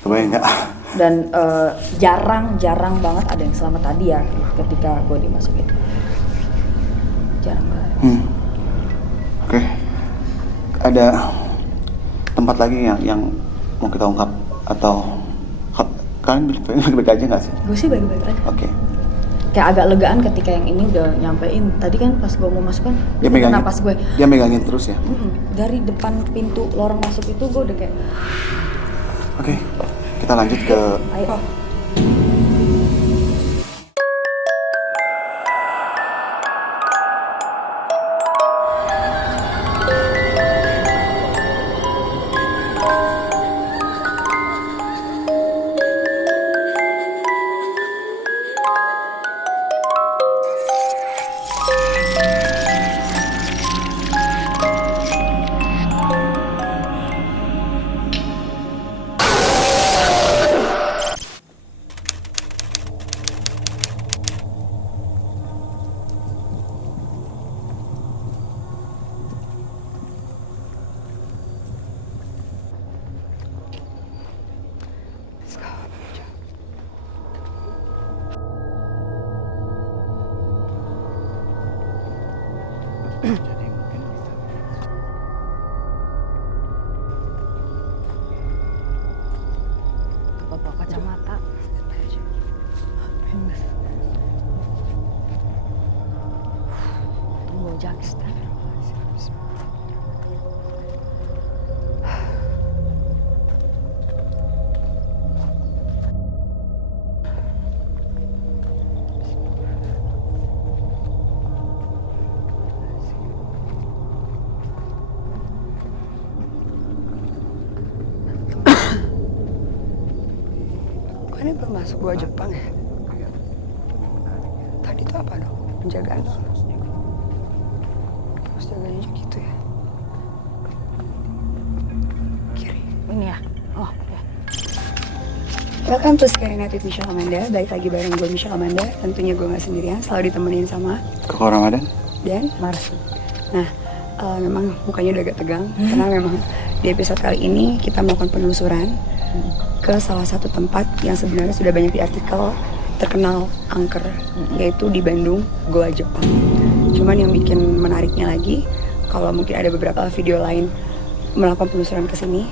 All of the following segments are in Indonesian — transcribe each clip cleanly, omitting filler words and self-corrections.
Kebayang nggak? Dan jarang banget ada yang selamat tadi ya ketika gue dimasukin. Jarang banget. Oke. Ada tempat lagi yang mau kita ungkap atau kalian baik-baik aja nggak sih? Gue sih baik-baik aja. Oke. Kayak agak legaan ketika yang ini udah nyampein. Tadi kan pas gue mau masuk kan, pas gue dia megangin terus ya. dari depan pintu lorong masuk itu gue udah kayak. Oke, kita lanjut ke. Ayo. Jadi mungkin bisa. Bawa kacamata. Tunggu jakis. Ini belum masuk gua Jepang ya? Tadi tuh apa dong? Penjagaan dong? Terus jaganya juga gitu ya? Kiri. Ini ya. Oh ya. Welcome to Scary Night with Michelle Amanda. Balik lagi bareng gue Michelle Amanda. Tentunya gue gak sendirian, selalu ditemenin sama Koko Ramadan dan Marsi. Nah, memang mukanya udah agak tegang karena memang di episode kali ini kita melakukan penelusuran ke salah satu tempat yang sebenarnya sudah banyak di artikel terkenal angker, yaitu di Bandung, Goa Jepang. Cuman yang bikin menariknya lagi, kalau mungkin ada beberapa video lain melakukan penelusuran ke sini,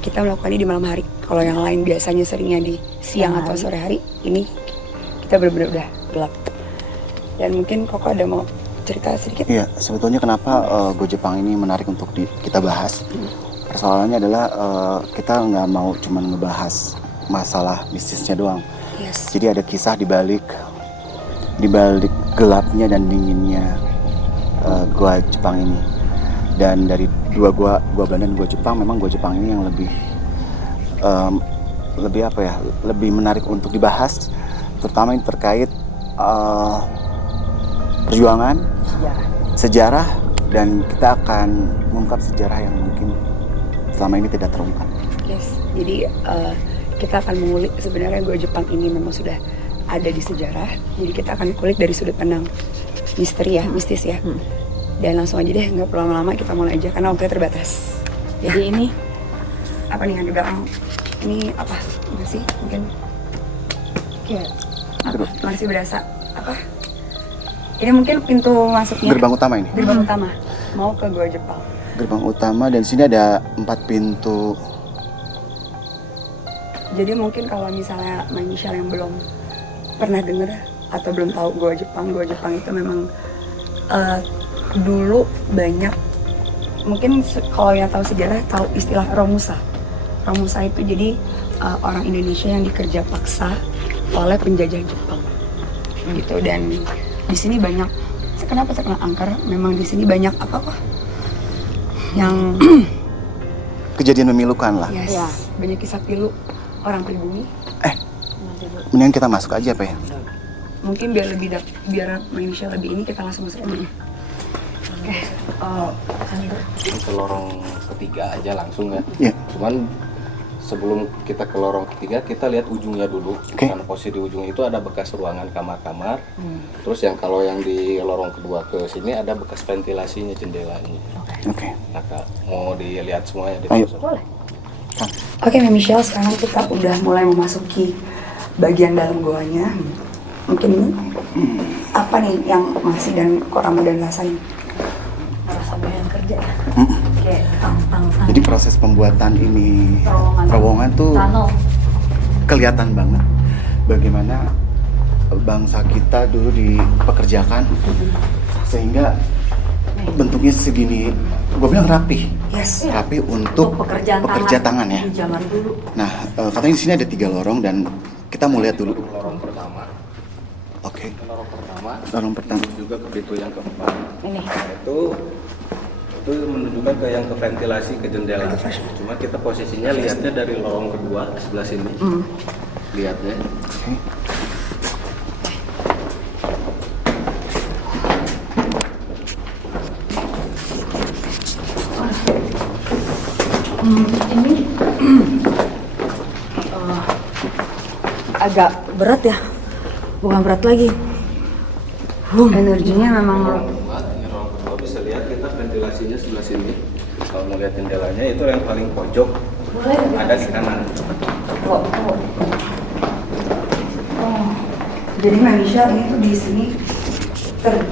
kita melakukan ini di malam hari. Kalau yang lain biasanya seringnya di siang atau sore hari, ini kita benar-benar udah gelap. Dan mungkin Koko ada mau cerita sedikit? Iya, sebetulnya kenapa Go Jepang ini menarik untuk kita bahas. Persoalannya adalah kita nggak mau cuma ngebahas masalah bisnisnya doang. Yes. Jadi ada kisah di balik gelapnya dan dinginnya Goa Jepang ini. Dan dari dua Goa Belanda dan Goa Jepang, memang Goa Jepang ini yang lebih apa ya? Lebih menarik untuk dibahas, terutama yang terkait perjuangan, sejarah, dan kita akan mengungkap sejarah yang mungkin selama ini tidak terungkap. Yes, jadi kita akan mengulik sebenarnya Goa Jepang ini memang sudah ada di sejarah. Jadi kita akan kulik dari sudut pandang misteri ya, mistis ya. Dan langsung aja deh, nggak perlu lama-lama, kita mulai aja karena waktunya terbatas. Jadi ini Apa nih yang di belakang? Ini apa? Enggak sih, mungkin kayak masih berasa apa? Ini mungkin pintu masuknya. Gerbang utama ini. Gerbang utama mau ke Goa Jepang. Gerbang utama, dan sini ada 4 pintu. Jadi mungkin kalau misalnya Michelle yang belum pernah dengar atau belum tahu Goa Jepang itu memang dulu banyak, mungkin kalau yang tahu sejarah tahu istilah Romusa. Romusa itu jadi orang Indonesia yang dikerja paksa oleh penjajah Jepang gitu. Dan di sini banyak, kenapa terkenal angker, memang di sini banyak apa yang Kejadian memilukan lah. yes, Ya. banyak kisah pilu orang pribumi. Mendingan kita masuk aja apa ya? Mungkin biar biar Indonesia lebih ini, kita langsung masuk aja. Oke. Ke lorong ketiga aja langsung ya. Iya. Cuman sebelum kita ke lorong ketiga, kita lihat ujungnya dulu. Oke. Karena posisi di ujung itu ada bekas ruangan kamar-kamar. Terus kalau yang di lorong kedua ke sini ada bekas ventilasinya, jendelanya. Oke. Nah, Kak, mau dilihat semuanya di Ayo. masuk? boleh. Kang. Oke, Mbak Michelle, sekarang kita udah mulai memasuki bagian dalam goanya. Mungkin apa nih yang masih dan kok Ramadan rasain? Rasa banyak kerja. Kayak tang. Jadi proses pembuatan ini terowongan tuh tunnel. kelihatan banget bagaimana bangsa kita dulu dipekerjakan sehingga bentuknya segini, gue bilang rapi. Yes. Rapi untuk pekerjaan pekerja tangan ya. Di zaman dulu. Nah, katanya di sini ada 3 lorong dan kita mau lihat dulu. Lorong pertama. Oke. Lorong pertama. Lorong pertama. Terus juga ke pintu yang keempat. Ini. Nah, itu menunjukkan ke yang ke ventilasi ke jendela. Cuma kita posisinya lihatnya dari lorong kedua sebelah sini. Lihatnya. Oke. Ini agak berat ya, bukan berat lagi. Energinya memang Lorong kedua, ini lorong kedua bisa lihat kita ventilasinya sebelah sini. Kalau mau lihat jendelanya itu yang paling pojok Boleh. ada di kanan. Oh. jadi Mbak Michelle ini tuh di sini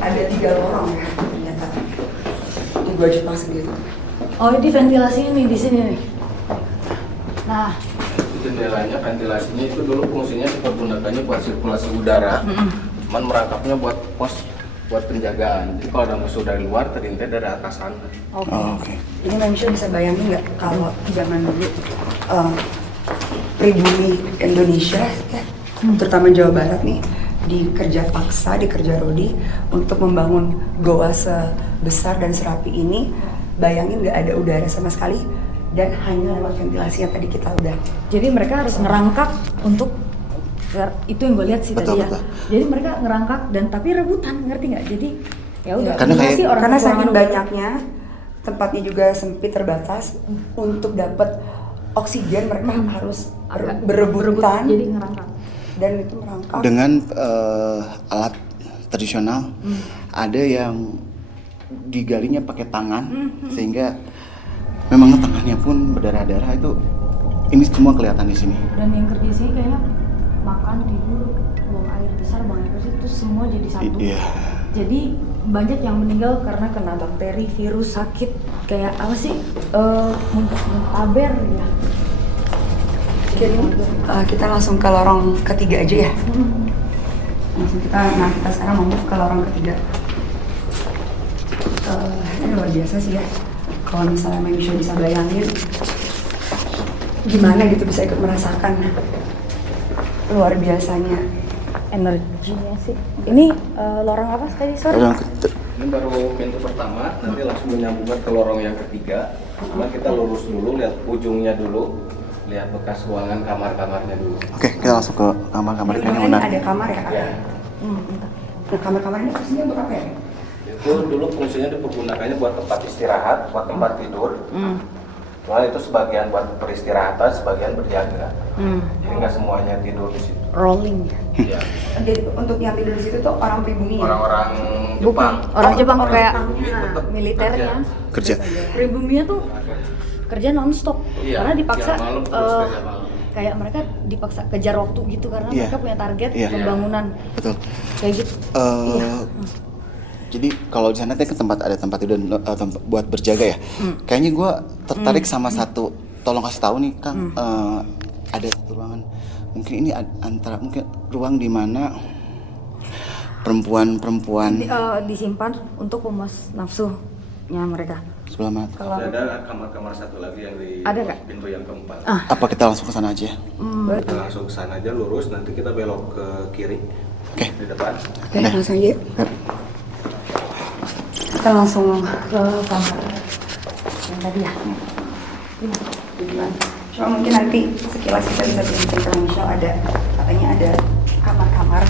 ada 3 lorong ya ternyata di gua Jepang sendiri. Oh, ini ventilasi ini di sini nih. Nah, Jendelanya, ventilasinya itu dulu fungsinya dipergunakannya buat sirkulasi udara, cuman merangkapnya buat pos, buat penjagaan. Jadi kalau ada musuh dari luar, terintai dari atas sana. oke. Oh, oke. Ini Mbak Michelle bisa bayangin nggak kalau zaman dulu pribumi Indonesia ya, terutama Jawa Barat nih dikerja paksa, dikerja rodi untuk membangun goa sebesar dan serapi ini. Bayangin nggak ada udara sama sekali dan hanya lewat ventilasi yang tadi kita udah. Jadi mereka harus ngerangkak untuk itu yang gue lihat sih Betul, tadi ya. betul. Jadi mereka ngerangkak dan tapi rebutan, ngerti nggak? Jadi ya udah. Karena gimana kayak- sih orang Karena kekurangan saking udara? banyaknya tempatnya juga sempit terbatas untuk dapat oksigen mereka harus Agak berebutan jadi ngerangkak. dan itu merangkak. Dengan alat tradisional, ada yang digalinya pakai tangan sehingga memang tangannya pun berdarah-darah itu. Ini semua kelihatan di sini. Dan yang kerja sini kayaknya makan, tidur, buang air besar, buang air kecil itu semua jadi satu. Iya. Jadi banyak yang meninggal karena kena bakteri, virus, sakit kayak apa sih? Muntaber ya. Kita langsung ke lorong ketiga aja ya. Langsung kita sekarang mau move ke lorong ketiga. Ini luar biasa sih ya. Kalau misalnya Mbak Michelle bisa bayangin gimana gitu bisa ikut merasakan luar biasanya. Energinya sih. Ini lorong apa tadi? Sorry. Lorong ketiga. Ini baru pintu pertama, nanti langsung menyambungkan ke lorong yang ketiga. Cuma kita lurus dulu, lihat ujungnya dulu, lihat bekas ruangan kamar-kamarnya dulu. Oke, kita langsung ke kamar-kamar Ini kayaknya ini menarik. ada kamar ya Kak? Ya, Nah kamar-kamar ini fungsinya untuk apa ya? itu dulu fungsinya dipergunakannya buat tempat istirahat, buat tempat tidur. Cuma itu sebagian buat peristirahatan, sebagian berjaga. Jadi nggak semuanya tidur di situ. Rolling. Iya. Jadi untuk yang tidur di situ tuh orang pribumi ya? Orang-orang Bukan Jepang. orang Jepang Orang kayak pribumi tetap militernya. Kerja. Pribuminya tuh kerja nonstop Iya, karena dipaksa siang malam terus kerja malam. kayak mereka dipaksa kejar waktu gitu karena Iya. mereka punya target Iya. pembangunan Betul. kayak gitu. Jadi kalau di sana kan ada tempat tidur buat berjaga ya. Kayaknya gue tertarik sama satu. Tolong kasih tahu nih Kang. Ada satu ruangan. Mungkin ini antara mungkin ruang di mana perempuan Disimpan untuk pemuas nafsunya mereka. sebelah mana? Ada kamar-kamar satu lagi yang di Ada nggak? pintu yang keempat. Apa kita langsung ke sana aja? Kita langsung ke sana aja lurus, nanti kita belok ke kiri Oke. di depan. Oke, langsung aja. Kita langsung Ke kamar yang tadi ya. cuma mungkin nanti sekilas kita bisa cerita Michelle ada katanya ada kamar-kamar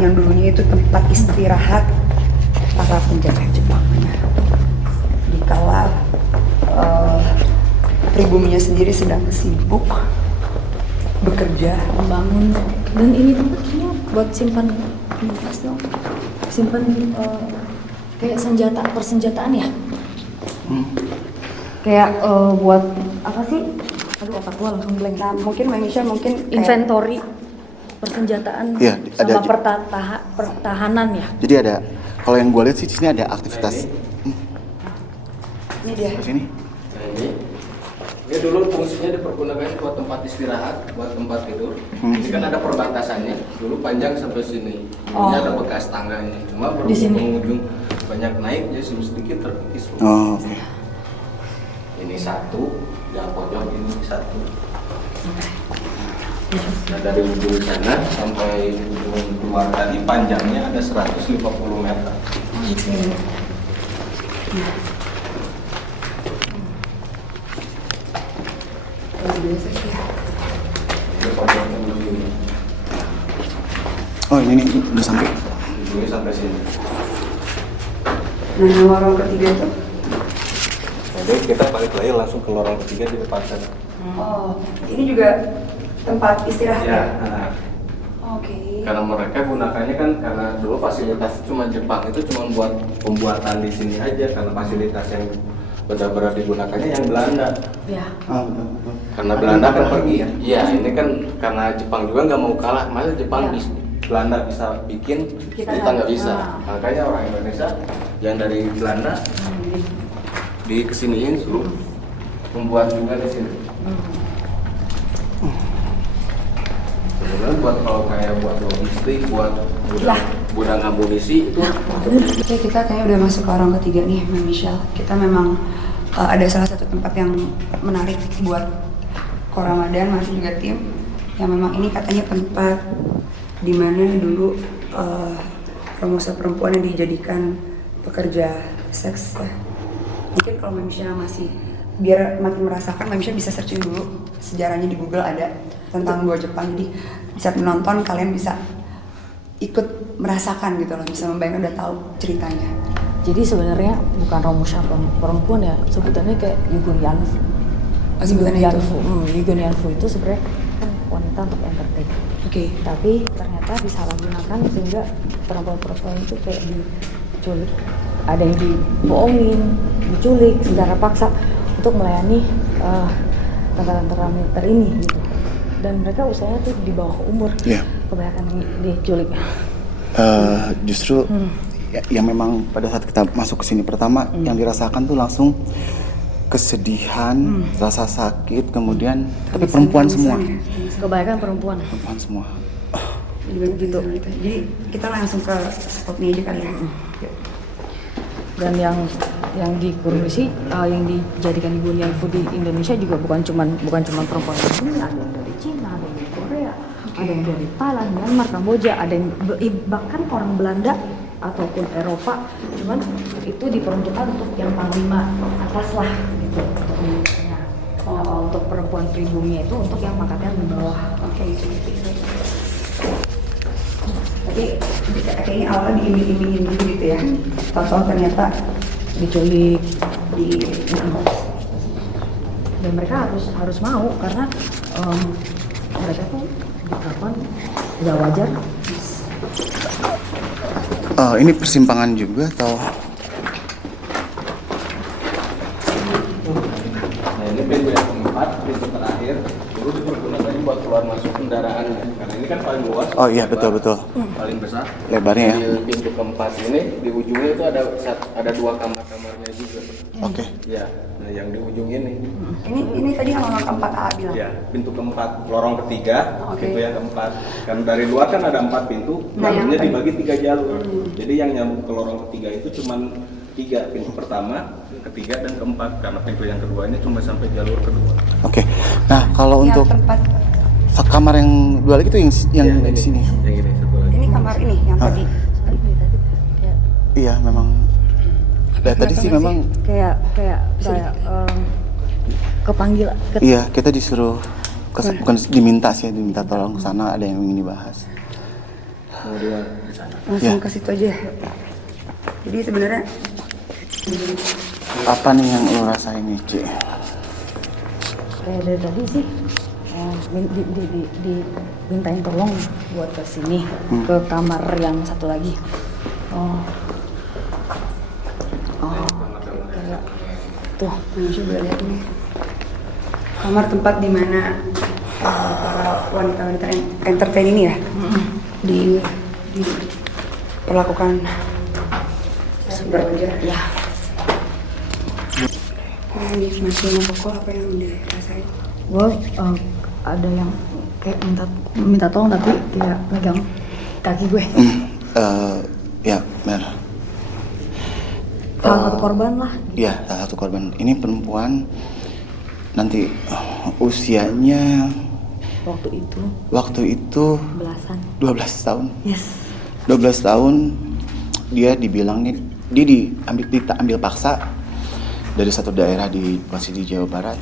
yang dulunya itu tempat istirahat para penjajah Jepang. Dikala pribuminya sendiri sedang sibuk bekerja. Membangun dan ini tuh kayaknya buat simpan tas dong. Simpan kayak persenjataan ya. Kayak buat apa sih? Aduh, otak gua langsung blank. Nah mungkin Mbak Michelle mungkin kayak- Inventory persenjataan Iya, ada sama pertahanan ya. Jadi ada, kalau yang gue lihat sih di sini ada aktivitas. Ini dia. Di sini. Nah ini dulu fungsinya dipergunakan buat tempat istirahat, buat tempat tidur. Ini kan ada perbatasannya. Dulu panjang sampai sini. Ini ada bekas tangganya. Cuma Di sini. berhubung banyak naik, jadi sedikit terkikis. Oh, oke. Ini satu, yang pojok ini satu. Nah dari ujung sana sampai ujung keluar tadi panjangnya ada 150 meter. Ini pojoknya ujungnya. Oh ini nih udah sampai. Ujungnya sampai sini. Nah yang lorong ketiga itu? Jadi kita balik lagi langsung ke lorong ketiga di depan sana. Oh, ini juga tempat istirahat Ya, ya? nah, Oke. karena mereka gunakannya kan karena dulu fasilitas cuma Jepang itu cuma buat pembuatan di sini aja karena fasilitas yang benar-benar digunakannya yang Belanda. Ya. Ah, betul, betul. Karena Belanda kan pergi ya. Iya, ini kan karena Jepang juga nggak mau kalah. Masa Jepang Belanda bisa bikin, kita nggak bisa. Makanya orang Indonesia yang dari Belanda di kesiniin suruh membuat juga di sini. Sebenarnya buat kalau kayak buat logistik, buat gudang amunisi itu. Oke, kita kayaknya udah masuk ke orang ketiga nih, Mbak Michelle. Kita memang ada salah satu tempat yang menarik buat Ko Ramadan, masih juga tim. Yang memang ini katanya tempat dimana dulu pemuda perempuan yang dijadikan pekerja seks ya. Mungkin kalau Mbak Michelle masih, biar makin merasakan, Mbak Michelle bisa searching dulu sejarahnya di Google ada tentang gua Jepang. Jadi bisa menonton, kalian bisa ikut merasakan gitu loh, bisa membayangkan, udah tahu ceritanya. Jadi sebenarnya bukan Romusha perempuan ya, sebutannya kayak Yugun Yanfu. Oh, sebutannya itu. Yugun Yanfu itu sebenarnya kan wanita untuk entertain. Oke. Tapi ternyata disalahgunakan sehingga perempuan-perempuan itu kayak diculik, ada yang dibohongin, diculik secara paksa untuk melayani tentara-tentara militer ini gitu. Dan mereka usianya tuh di bawah umur. Iya. Kebanyakan yang diculik. Justru yang memang pada saat kita masuk ke sini pertama yang dirasakan tuh langsung kesedihan, rasa sakit, kemudian tapi perempuan semua. Kebanyakan perempuan. Perempuan semua. Gitu. Jadi kita langsung ke spotnya aja kali ya. Dan yang dikurasi, yang dijadikan Yugun Yanfu di Indonesia juga bukan cuman perempuan di sini, ada yang dari Cina, ada yang dari Korea, ada yang dari Thailand, Myanmar, Kamboja, ada yang bahkan orang Belanda ataupun Eropa, cuman itu diperuntukkan untuk yang panglima atas lah gitu. Untuk perempuan pribumi itu untuk yang pangkatnya di bawah. Oke. Tapi kayaknya awalnya diiming-imingin gitu ya. Tahu-tahu ternyata Diculik, dan mereka harus mau karena mereka tuh diperlakukan nggak wajar. Ini persimpangan juga atau? Nah ini pintu yang keempat, pintu terakhir. Dulu dipergunakan buat keluar masuk kendaraan ya. Karena ini kan paling luas. Oh iya betul. Paling besar. Lebarnya ya. Di pintu keempat ini di ujungnya itu ada dua kamar-kamarnya juga. Oke. Ya, nah yang di ujung ini. ini tadi yang lorong keempat A bilang. Ya, pintu keempat, lorong ketiga, Oke. pintu yang keempat. Kan dari luar kan ada 4 pintu, Nah, yang jalurnya tadi. dibagi 3 jalur. Jadi yang nyambung ke lorong ketiga itu cuma 3, pintu pertama, ketiga, dan keempat. Karena pintu yang kedua ini cuma sampai jalur kedua. Oke. Nah kalau Yang untuk tempat kamar yang dua lagi tuh yang di sini. Yang ini satu lagi. ini kamar ini yang tadi. Iya memang. Dari tadi sih memang. Kayak kepanggil Iya kita disuruh bukan diminta sih, diminta tolong ke sana, ada yang ingin dibahas. Kemudian di sana. Langsung Ya. ke situ aja. Jadi sebenarnya Apa nih yang lo rasain nih, Ci? kayak dari tadi sih dimintain tolong buat ke sini, ke kamar yang satu lagi. Kayak tuh coba lihat nih. kamar tempat di mana para wanita-wanita entertain ini ya diperlakukan seperti ya. Masih mau pokok apa yang dirasain? Gue ada yang kayak minta tolong tapi kayak megang kaki gue. Ya, benar. Salah satu korban lah. Iya, salah satu korban. Ini perempuan nanti usianya waktu itu Belasan. 12 tahun. Yes. 12 tahun dia dibilangnya dia diambil paksa dari satu daerah di Bekasi di Jawa Barat.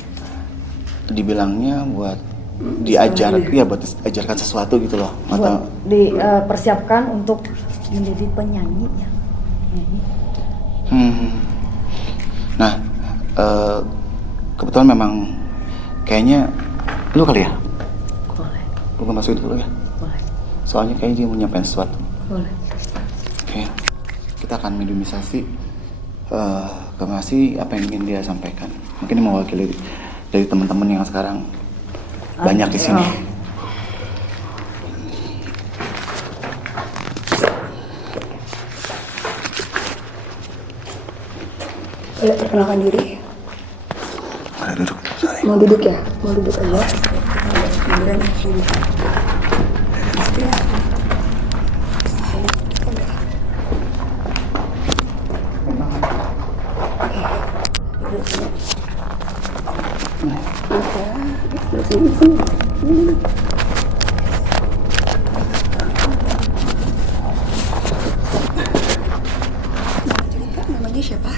Dibilangnya buat buat diajarkan sesuatu gitu loh. Buat dipersiapkan untuk menjadi penyanyi ya. Nah, kebetulan memang kayaknya lu kali ya? Boleh. Lu kan masuk itu dulu ya? Boleh. Soalnya kayaknya dia mau nyampein sesuatu. Boleh. Oke, kita akan minimalisasi ke ngasih apa yang ingin dia sampaikan. Mungkin dia mewakili dari teman-teman yang sekarang banyak di sini. Ayo perkenalkan diri. Mari duduk, sorry. Mau duduk ya? Mau duduk aja. Kemudian cerita namanya siapa?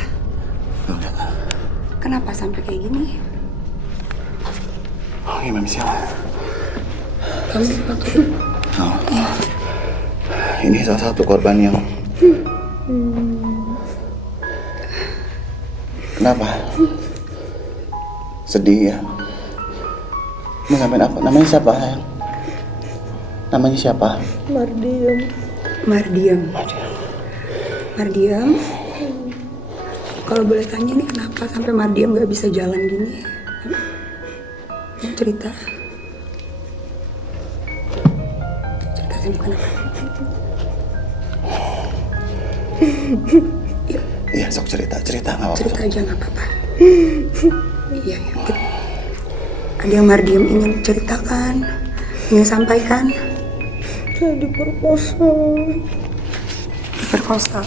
Kenapa sampai kayak gini? Oh, gimana siapa? Kamu dipakai? Oh. Ini salah satu korban yang Kenapa? Sedih ya? Mau sampein apa? Namanya siapa? Namanya siapa? Mardiam. Kalau boleh tanya nih kenapa sampai Mardiam nggak bisa jalan gini? Mau cerita sini kenapa? Iya, sok cerita nggak apa-apa. Cerita aja nggak apa-apa. Iya. Ada yang Mardiam ingin ceritakan, ingin sampaikan? Saya diperkosa. Diperkosa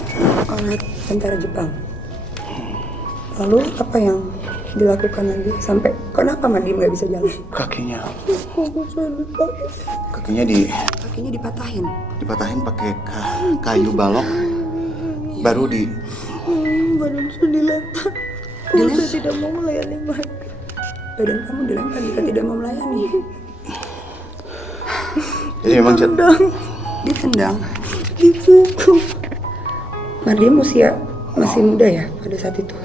oleh tentara Jepang. Lalu apa yang dilakukan lagi sampai kenapa Mardiam nggak bisa jalan? Kakinya Kakinya dipatahin pakai kayu balok, baru di Badan saya dilempar. Kalau saya tidak mau melayani mereka. badan kamu dilempar jika tidak mau melayani. Jadi memang Ditendang. Dipukul. Mardiam usia masih muda ya pada saat itu.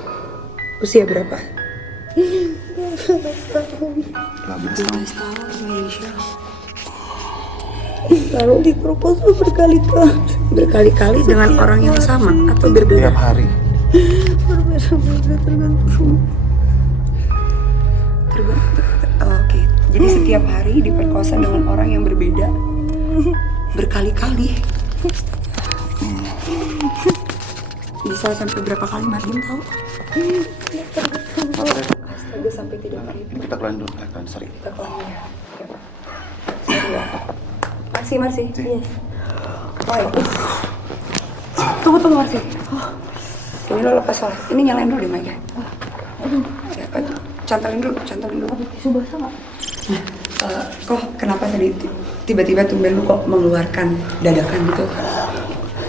Usia berapa? 12 tahun. 12 tahun Indonesia. Lalu diperkosa Berkali-kali dengan orang yang sama atau berbeda? Tiap hari. berbeda tergantung. Oke. Jadi setiap hari diperkosa dengan orang yang berbeda berkali-kali. Bisa sampai berapa kali Mardiam tahu? Astaga, sampai tidak kali. Kita keluarin dulu kan, sorry. Kita keluar ya. Marsi. Yes. Woi. Tunggu Marsi. Ini lo lepas lah. Ini nyalain dulu deh mic-nya. Cantalin dulu. Tisu basah nggak? Kok kenapa tadi tiba-tiba tumben lu kok mengeluarkan dadakan gitu?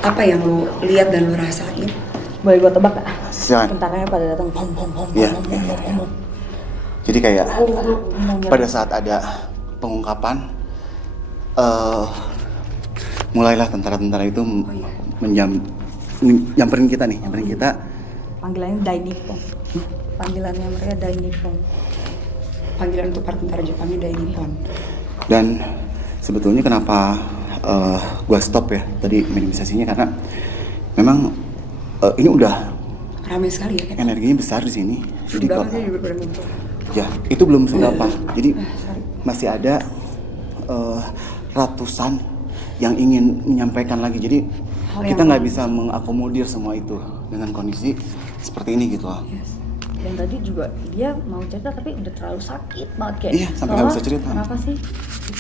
Apa yang lu lihat dan lu rasain? Boleh gue tebak gak? Silakan. Tentaranya pada datang pom. Iya. Jadi kayak pada saat ada pengungkapan, mulailah tentara-tentara itu nyamperin kita. Panggilannya Dainippon. Panggilannya mereka Dainippon. Panggilan untuk para tentara Jepangnya Dainippon. Dan sebetulnya kenapa gua stop ya tadi minimalisasinya, karena memang ini udah Ramai sekali ya kan? energinya besar di sini. Jadi Belakangnya juga pada ngumpul. Ya, itu belum seberapa. Jadi masih ada ratusan yang ingin menyampaikan lagi. Jadi kita nggak bisa mengakomodir semua itu dengan kondisi seperti ini gitu loh. Dan tadi juga dia mau cerita tapi udah terlalu sakit banget kayak. Iya, sampai nggak bisa cerita. Kenapa sih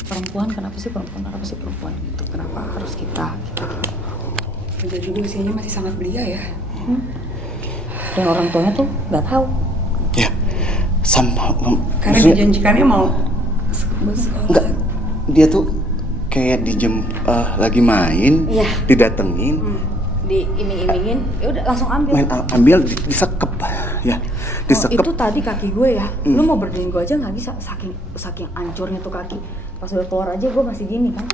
perempuan? Kenapa sih perempuan gitu? Kenapa harus kita? Udah juga usianya masih sangat belia ya. Dan orang tuanya tuh nggak tahu. Ya, Karena dijanjikannya mau enggak, dia tuh kayak lagi main, Iya. didatengin, Diiming-imingin, ya udah langsung ambil. ambil disekep, ya, disekep. Itu tadi kaki gue ya, lu mau berdain gue aja nggak bisa, saking ancurnya tuh kaki. Pas udah keluar aja gue masih gini kan.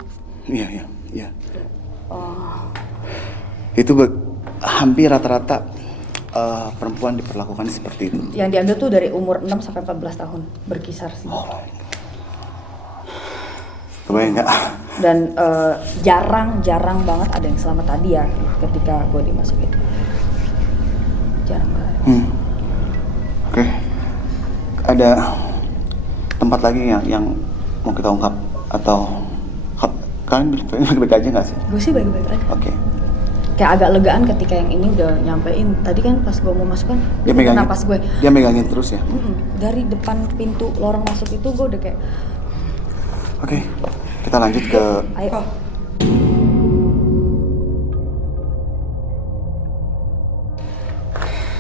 Iya. Oh, Itu hampir rata-rata perempuan diperlakukan seperti itu. yang diambil tuh dari umur 6 sampai 14 tahun berkisar sih. Kebayang nggak? Dan jarang banget ada yang selamat tadi ya ketika gue dimasukin. Jarang banget. Oke. Ada tempat lagi yang mau kita ungkap atau kalian baik-baik aja nggak sih? Gue sih baik-baik aja. Oke. Kayak agak legaan ketika yang ini udah nyampein. Tadi kan pas gue mau masuk kan, Dia megangin. napas gue. Dia megangin terus ya. Dari depan pintu lorong masuk itu gue udah kayak, Oke. Kita lanjut ke ayo.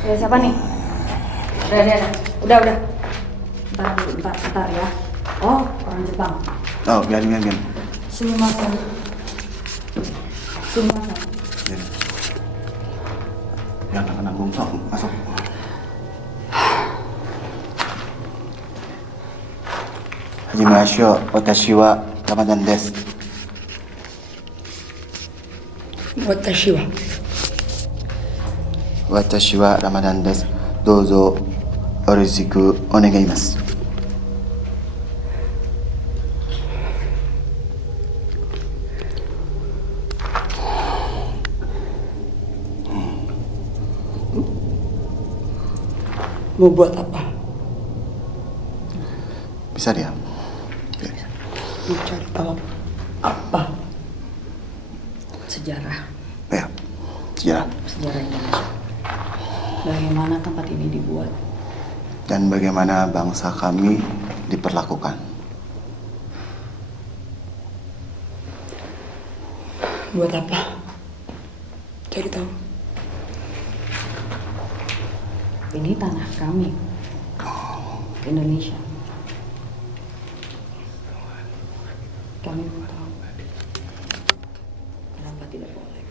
Ya, siapa nih? Udah. Bentar ya. Oh, orang Jepang. Oh, biarin. Sumimasen. Ya, anak bungsu masuk. Hajimasho, watashi wa Ramadan desu. Watashi wa Ramadan desu. Dozo yoroshiku onegaishimasu. Mau buat apa? Bisa dia? Mau cari tahu apa? Sejarah Ya, sejarah. Indonesia. Bagaimana tempat ini dibuat? Dan bagaimana bangsa kami diperlakukan. Buat apa? Cari tahu. Ini tanah kami, Indonesia. Kami mau tahu kenapa tidak boleh.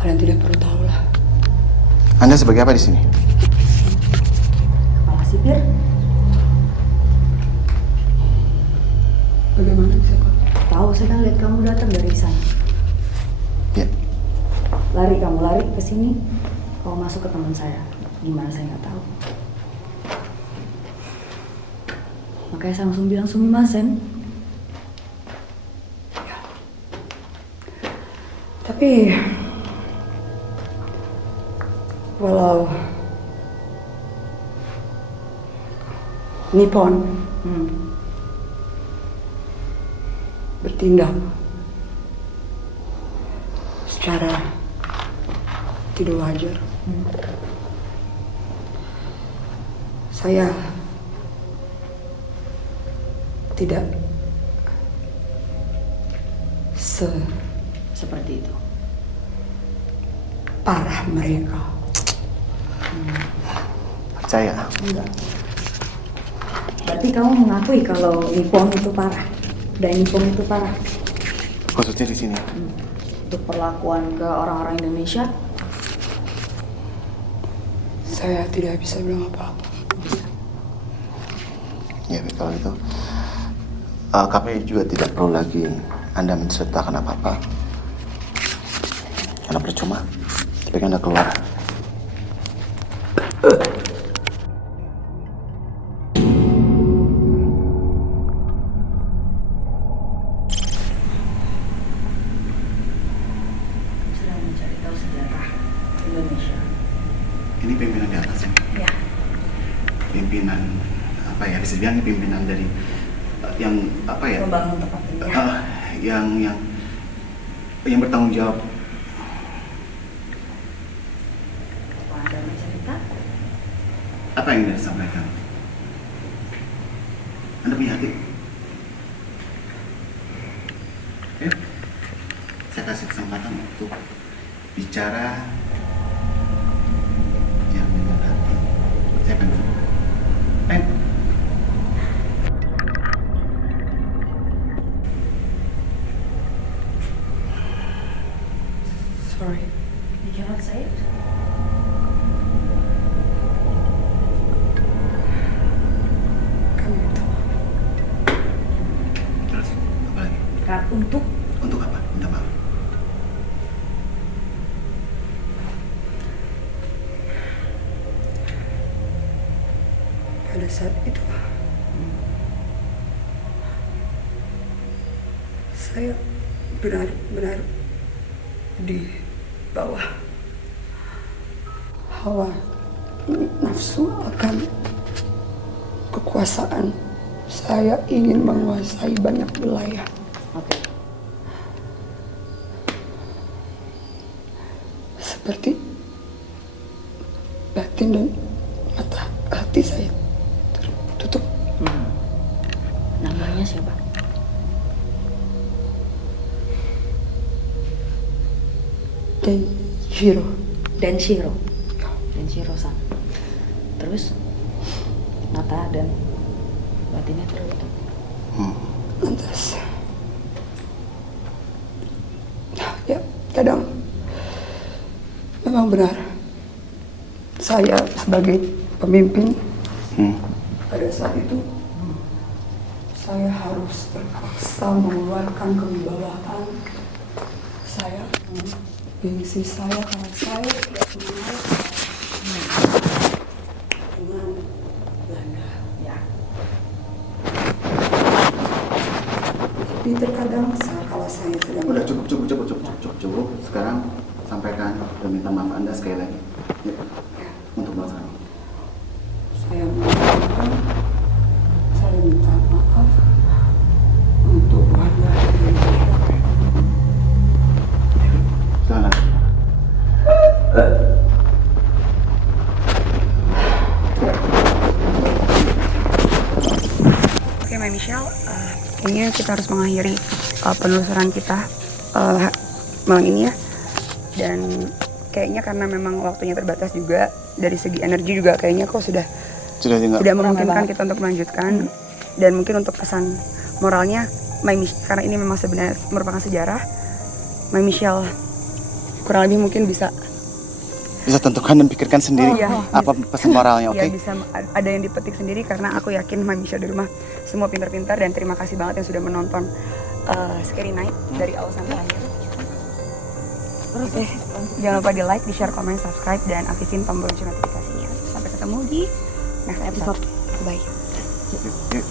Kalian tidak perlu tahu lah. Anda sebagai apa di sini? Kepala sipir, Bagaimana bisa kok? tahu saya kan lihat kamu datang dari sana. Ya. Lari ke sini, kamu masuk ke teman saya. Gimana saya nggak tahu. Makanya saya langsung bilang sumimasen. Tapi walau Nippon bertindak secara tidak wajar, saya tidak Seperti itu. parah mereka. Percaya. Enggak. Berarti kamu mengakui kalau Nippon itu parah dan Nippon itu parah Khususnya di sini. untuk perlakuan ke orang-orang Indonesia. Saya tidak bisa bilang apa-apa. Ya, kalau itu kami juga tidak perlu lagi Anda menceritakan apa-apa. Karena percuma. Tapi Anda keluar. Sedang mencari tahu sejarah Indonesia. Ini pimpinan di atas ini. apa ya, bisa dibilang pimpinan dari yang apa ya, Membangun tempat ini. yang bertanggung jawab. Apa Anda mau cerita? Apa yang ingin disampaikan? Anda punya hati? Saya kasih kesempatan untuk bicara yang dengan hati. Saya pengen. Sorry. You cannot say it. Kami minta maaf. Terus apa lagi? Untuk apa? Minta maaf. Pada saat itu saya benar-benar di bawah hawa nafsu akan kekuasaan. Saya ingin menguasai banyak wilayah. Oke. Seperti batin dan mata hati saya tertutup. Namanya siapa? Dan Hiro. Denshiro. Denshiro-san. Terus mata dan batinnya tertutup. Lantas ya kadang memang benar saya sebagai pemimpin pada saat itu saya harus terpaksa mengeluarkan kewibawaan saya, gengsi saya karena saya tidak mengenal dengan Belanda. Ya. Tapi terkadang kalau saya sedang Udah cukup. Sekarang sampaikan permintaan maaf Anda sekali lagi. Ya. Untuk bangsa kami. saya minta maaf untuk warga Indonesia. Silakan. Oke, Mbak Michelle, kayaknya kita harus mengakhiri penelusuran kita malam ini ya. Dan kayaknya karena memang waktunya terbatas juga, dari segi energi juga kayaknya kok sudah tidak memungkinkan kita untuk melanjutkan. Dan mungkin untuk pesan moralnya, karena ini memang sebenarnya merupakan sejarah, Mbak Michelle kurang lebih mungkin bisa tentukan dan pikirkan sendiri apa pesan moralnya, oke? Ya, bisa ada yang dipetik sendiri karena aku yakin Mbak Michelle di rumah semua pintar-pintar, dan terima kasih banget yang sudah menonton Scary Night dari awal sampai akhir. Jangan lupa di like, di share, komen, subscribe, dan aktifin tombol lonceng notifikasinya. Sampai ketemu di next episode. Bye. Yuk.